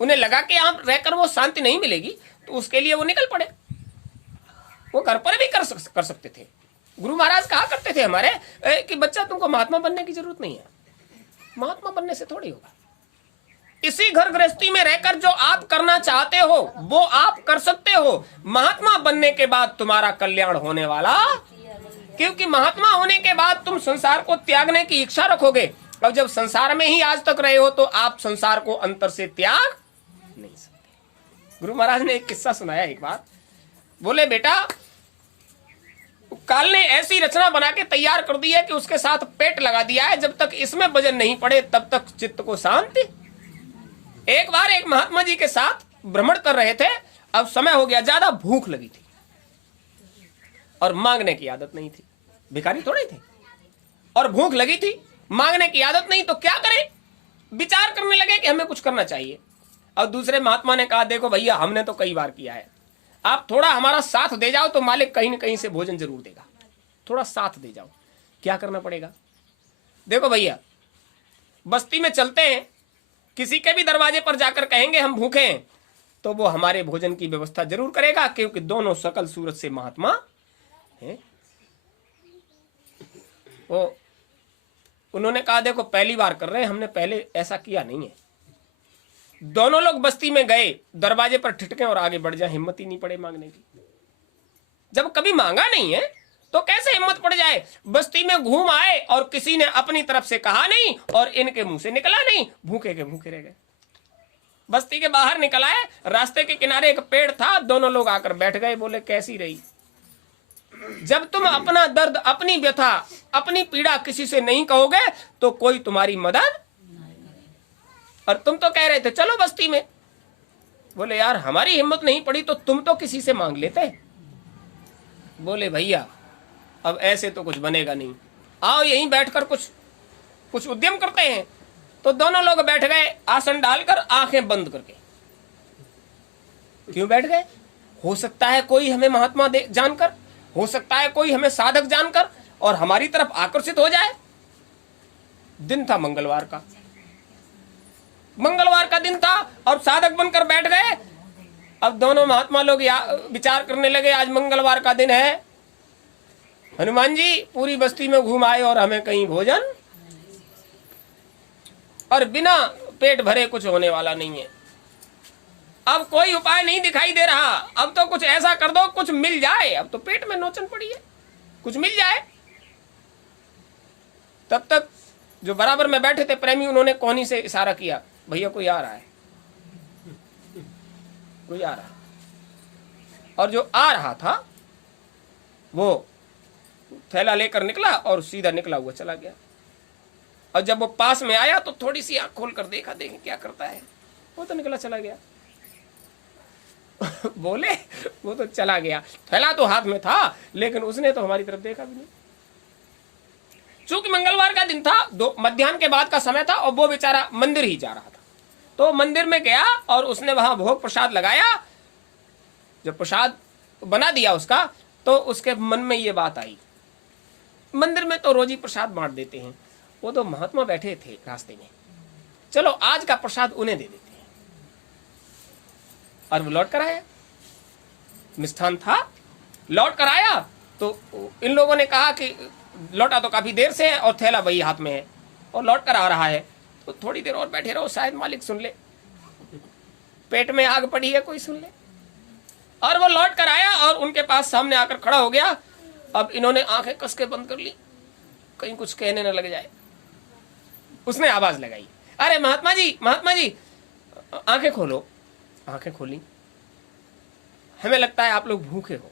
उन्हें लगा कि यहाँ रहकर वो शांति नहीं मिलेगी, तो उसके लिए वो निकल पड़े। वो घर पर भी कर सकते थे। गुरु महाराज कहा करते थे हमारे कि बच्चा तुमको महात्मा बनने की जरूरत नहीं है, महात्मा बनने से थोड़ी होगा। इसी घर गृहस्थी में रहकर जो आप करना चाहते हो वो आप कर सकते हो। महात्मा बनने के बाद तुम्हारा कल्याण होने वाला, क्योंकि महात्मा होने के बाद तुम संसार को त्यागने की इच्छा रखोगे। और जब संसार में ही आज तक रहे हो तो आप संसार को अंतर से त्याग नहीं सकते। गुरु महाराज ने एक किस्सा सुनाया एक बार। बोले बेटा, काल ने ऐसी रचना बना के तैयार कर दी है कि उसके साथ पेट लगा दिया है, जब तक इसमें वजन नहीं पड़े तब तक चित्त को शांति। एक बार एक महात्मा जी के साथ भ्रमण कर रहे थे। अब समय हो गया, ज्यादा भूख लगी थी और मांगने की आदत नहीं थी, भिखारी थोड़े थे, और भूख लगी थी, मांगने की आदत नहीं, तो क्या करें? विचार करने लगे कि हमें कुछ करना चाहिए। और दूसरे महात्मा ने कहा, देखो भैया, हमने तो कई बार किया है, आप थोड़ा हमारा साथ दे जाओ तो मालिक कहीं न कहीं से भोजन जरूर देगा, थोड़ा साथ दे जाओ। क्या करना पड़ेगा? देखो भैया, बस्ती में चलते हैं, किसी के भी दरवाजे पर जाकर कहेंगे हम भूखे हैं, तो वो हमारे भोजन की व्यवस्था जरूर करेगा, क्योंकि दोनों सकल सूरत से महात्मा हैं। वो उन्होंने कहा, देखो पहली बार कर रहे हैं, हमने पहले ऐसा किया नहीं है। दोनों लोग बस्ती में गए, दरवाजे पर ठिठके और आगे बढ़ जाए, हिम्मत ही नहीं पड़े मांगने की। जब कभी मांगा नहीं है तो कैसे हिम्मत पड़ जाए? बस्ती में घूम आए और किसी ने अपनी तरफ से कहा नहीं और इनके मुंह से निकला नहीं, भूखे के भूखे रह गए। बस्ती के बाहर निकल आए, रास्ते के किनारे एक पेड़ था, दोनों लोग आकर बैठ गए। बोले, कैसी रही? जब तुम अपना दर्द, अपनी व्यथा, अपनी पीड़ा किसी से नहीं कहोगे तो कोई तुम्हारी मदद। और तुम तो कह रहे थे चलो बस्ती में। बोले, यार हमारी हिम्मत नहीं पड़ी तो तुम तो किसी से मांग लेते। बोले, भैया अब ऐसे तो कुछ बनेगा नहीं, आओ यहीं बैठकर कुछ उद्यम करते हैं। तो दोनों लोग बैठ गए, आसन डालकर, आंखें बंद करके। क्यों बैठ गए? हो सकता है कोई हमें महात्मा जानकर, हो सकता है कोई हमें साधक जानकर और हमारी तरफ आकर्षित हो जाए। दिन था मंगलवार का, मंगलवार का दिन था और साधक बनकर बैठ गए। अब दोनों महात्मा लोग विचार करने लगे, आज मंगलवार का दिन है, हनुमान जी पूरी बस्ती में घूम आए और हमें कहीं भोजन, और बिना पेट भरे कुछ होने वाला नहीं है। अब कोई उपाय नहीं दिखाई दे रहा, अब तो कुछ ऐसा कर दो कुछ मिल जाए। अब तो पेट में नोचन पड़ी है, कुछ मिल जाए। तब तक जो बराबर में बैठे थे प्रेमी, उन्होंने कोहनी से इशारा किया, भैया कोई आ रहा है, कोई आ रहा है। और जो आ रहा था वो थैला लेकर निकला और सीधा निकला हुआ चला गया। और जब वो पास में आया तो थोड़ी सी आंख खोल कर देखा, देखें क्या करता है, वो तो निकला चला गया। बोले, वो तो चला गया, थैला तो हाथ में था, लेकिन उसने तो हमारी तरफ देखा भी नहीं। चूंकि मंगलवार का दिन था, मध्याह्न के बाद का समय था, और वो बेचारा मंदिर ही जा रहा था। तो मंदिर में गया और उसने वहां भोग प्रसाद लगाया। जब प्रसाद बना दिया उसका, तो उसके मन में ये बात आई, मंदिर में तो रोज ही प्रसाद बांट देते हैं, वो तो महात्मा बैठे थे रास्ते में, चलो आज का प्रसाद उन्हें दे देते हैं। और वो लौट कर आया, मिष्ठान था, लौट कर आया तो इन लोगों ने कहा कि लौटा तो काफी देर से है और थैला वही हाथ में है और लौट कर आ रहा है, तो थोड़ी देर और बैठे रहो, शायद मालिक सुन ले, पेट में आग पड़ी है, कोई सुन ले। और वो लौट कर आया और उनके पास सामने आकर खड़ा हो गया। अब इन्होंने आंखें कस के बंद कर ली, कहीं कुछ कहने न लग जाए। उसने आवाज लगाई, अरे महात्मा जी, महात्मा जी, आंखें खोलो। आंखें खोली, हमें लगता है आप लोग भूखे हो।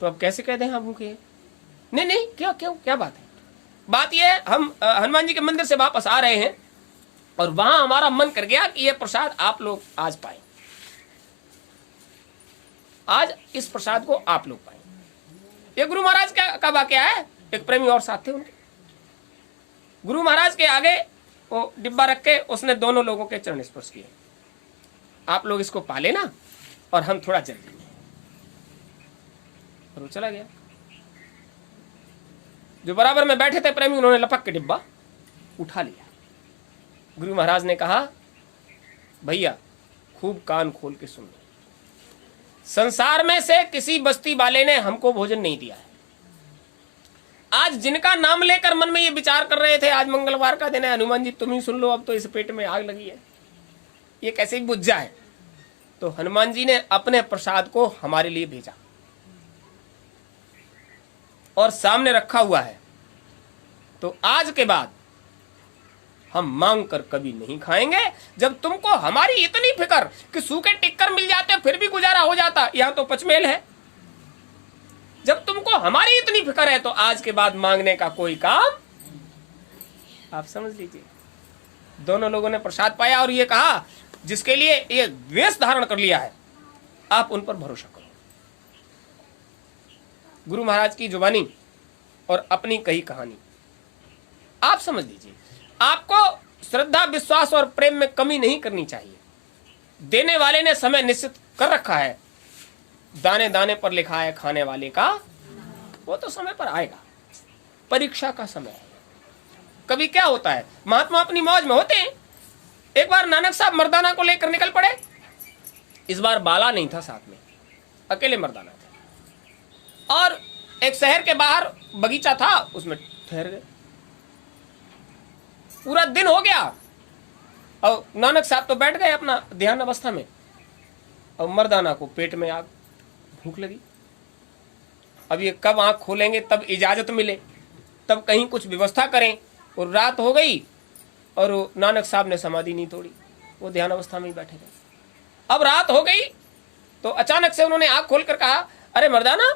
तो अब कैसे कह दें हाँ भूखे हैं? नहीं नहीं, क्यों क्यों, क्या बात है? बात यह है, हम हनुमान जी के मंदिर से वापस आ रहे हैं और वहां हमारा मन कर गया कि यह प्रसाद आप लोग आज पाए, आज इस प्रसाद को आप लोग पाए। ये गुरु महाराज का वाकया है। एक प्रेमी और साथ थे उनके, गुरु महाराज के आगे वो डिब्बा रख के उसने दोनों लोगों के चरण स्पर्श किए, आप लोग इसको पा लेना और हम थोड़ा जल्दी में। और वो चला गया। जो बराबर में बैठे थे प्रेमी, उन्होंने लपक के डिब्बा उठा लिया। गुरु महाराज ने कहा, भैया खूब कान खोल के सुन लो, संसार में से किसी बस्ती वाले ने हमको भोजन नहीं दिया है। आज जिनका नाम लेकर मन में ये विचार कर रहे थे आज मंगलवार का दिन है, हनुमान जी तुम ही सुन लो, अब तो इस पेट में आग लगी है, ये कैसे बुझ जाए। तो हनुमान जी ने अपने प्रसाद को हमारे लिए भेजा और सामने रखा हुआ है। तो आज के बाद हम मांग कर कभी नहीं खाएंगे। जब तुमको हमारी इतनी फिक्र कि सूखे टिक्कर मिल जाते फिर भी गुजारा हो जाता, यहां तो पचमेल है। जब तुमको हमारी इतनी फिक्र है तो आज के बाद मांगने का कोई काम, आप समझ लीजिए। दोनों लोगों ने प्रसाद पाया और ये कहा जिसके लिए ये वेश धारण कर लिया है आप उन पर भरोसा करो। गुरु महाराज की जुबानी और अपनी कही कहानी आप समझ लीजिए। आपको श्रद्धा विश्वास और प्रेम में कमी नहीं करनी चाहिए। देने वाले ने समय निश्चित कर रखा है, दाने दाने पर लिखा है खाने वाले का, वो तो समय पर आएगा, परीक्षा का समय है। कभी क्या होता है, महात्मा अपनी मौज में होते हैं। एक बार नानक साहब मर्दाना को लेकर निकल पड़े। इस बार बाला नहीं था साथ में, अकेले मर्दाना था और एक शहर के बाहर बगीचा था, उसमें ठहर गए। पूरा दिन हो गया और नानक साहब तो बैठ गए अपना ध्यान अवस्था में और मर्दाना को पेट में आग, भूख लगी। अब ये कब आंख खोलेंगे, तब इजाजत मिले, तब कहीं कुछ व्यवस्था करें। और रात हो गई और नानक साहब ने समाधि नहीं तोड़ी, वो ध्यान अवस्था में ही बैठे रहे। अब रात हो गई तो अचानक से उन्होंने आंख खोलकर कहा, अरे मर्दाना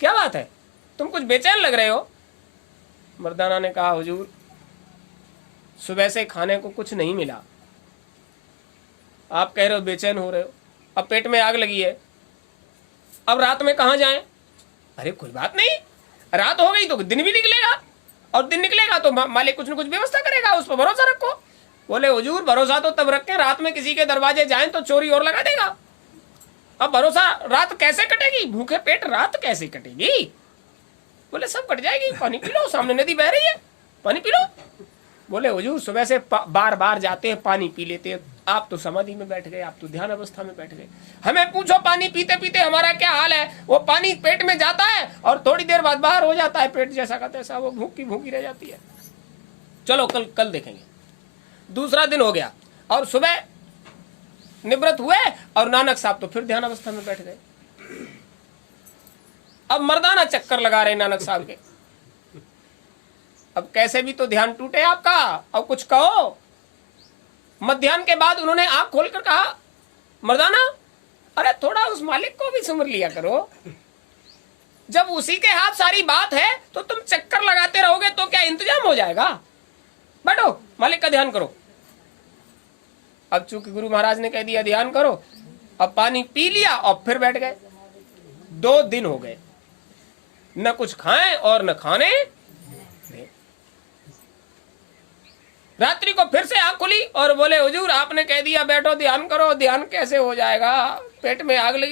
क्या बात है, तुम कुछ बेचैन लग रहे हो। मर्दाना ने कहा, हुजूर सुबह से खाने को कुछ नहीं मिला, आप कह रहे हो बेचैन हो रहे हो, अब पेट में आग लगी है, अब रात में कहां जाएं। अरे कोई बात नहीं, रात हो गई तो दिन भी निकलेगा और दिन निकलेगा तो मालिक कुछ न कुछ व्यवस्था करेगा, उस पर भरोसा रखो। बोले हुजूर भरोसा तो तब रखें रात में किसी के दरवाजे जाएं तो चोरी और लगा देगा। अब भरोसा रात कैसे कटेगी, भूखे पेट रात कैसे कटेगी। बोले सब कट जाएगी, पानी पी लो, सामने नदी बह रही है, पानी पी लो। बोले हुजूर सुबह से बार बार जाते हैं पानी पी लेते हैं, आप तो समाधि में बैठ गए, आप तो ध्यान अवस्था में बैठ गए, हमें पूछो पानी पीते पीते हमारा क्या हाल है। वो पानी पेट में जाता है और थोड़ी देर बाद बाहर हो जाता है, पेट जैसा का तैसा, वो भूखी भूखी रह जाती है। चलो कल देखेंगे। दूसरा दिन हो गया और सुबह निवृत्त हुए और नानक साहब तो फिर ध्यान अवस्था में बैठ गए। अब मर्दाना चक्कर लगा रहे नानक साहब के, अब कैसे भी तो ध्यान टूटे आपका, अब कुछ कहो। मध्याह्न के बाद उन्होंने आंख खोलकर कहा, मर्दाना अरे थोड़ा उस मालिक को भी सुमर लिया करो, जब उसी के हाथ सारी बात है तो तुम चक्कर लगाते रहोगे तो क्या इंतजाम हो जाएगा। बैठो मालिक का ध्यान करो। अब चूंकि गुरु महाराज ने कह दिया ध्यान करो, अब पानी पी लिया और फिर बैठ गए। 2 दिन हो गए, न कुछ खाएं और न खाने। रात्रि को फिर से आंख खुली और बोले हुजूर आपने कह दिया बैठो ध्यान करो, ध्यान कैसे हो जाएगा, पेट में आग लगी।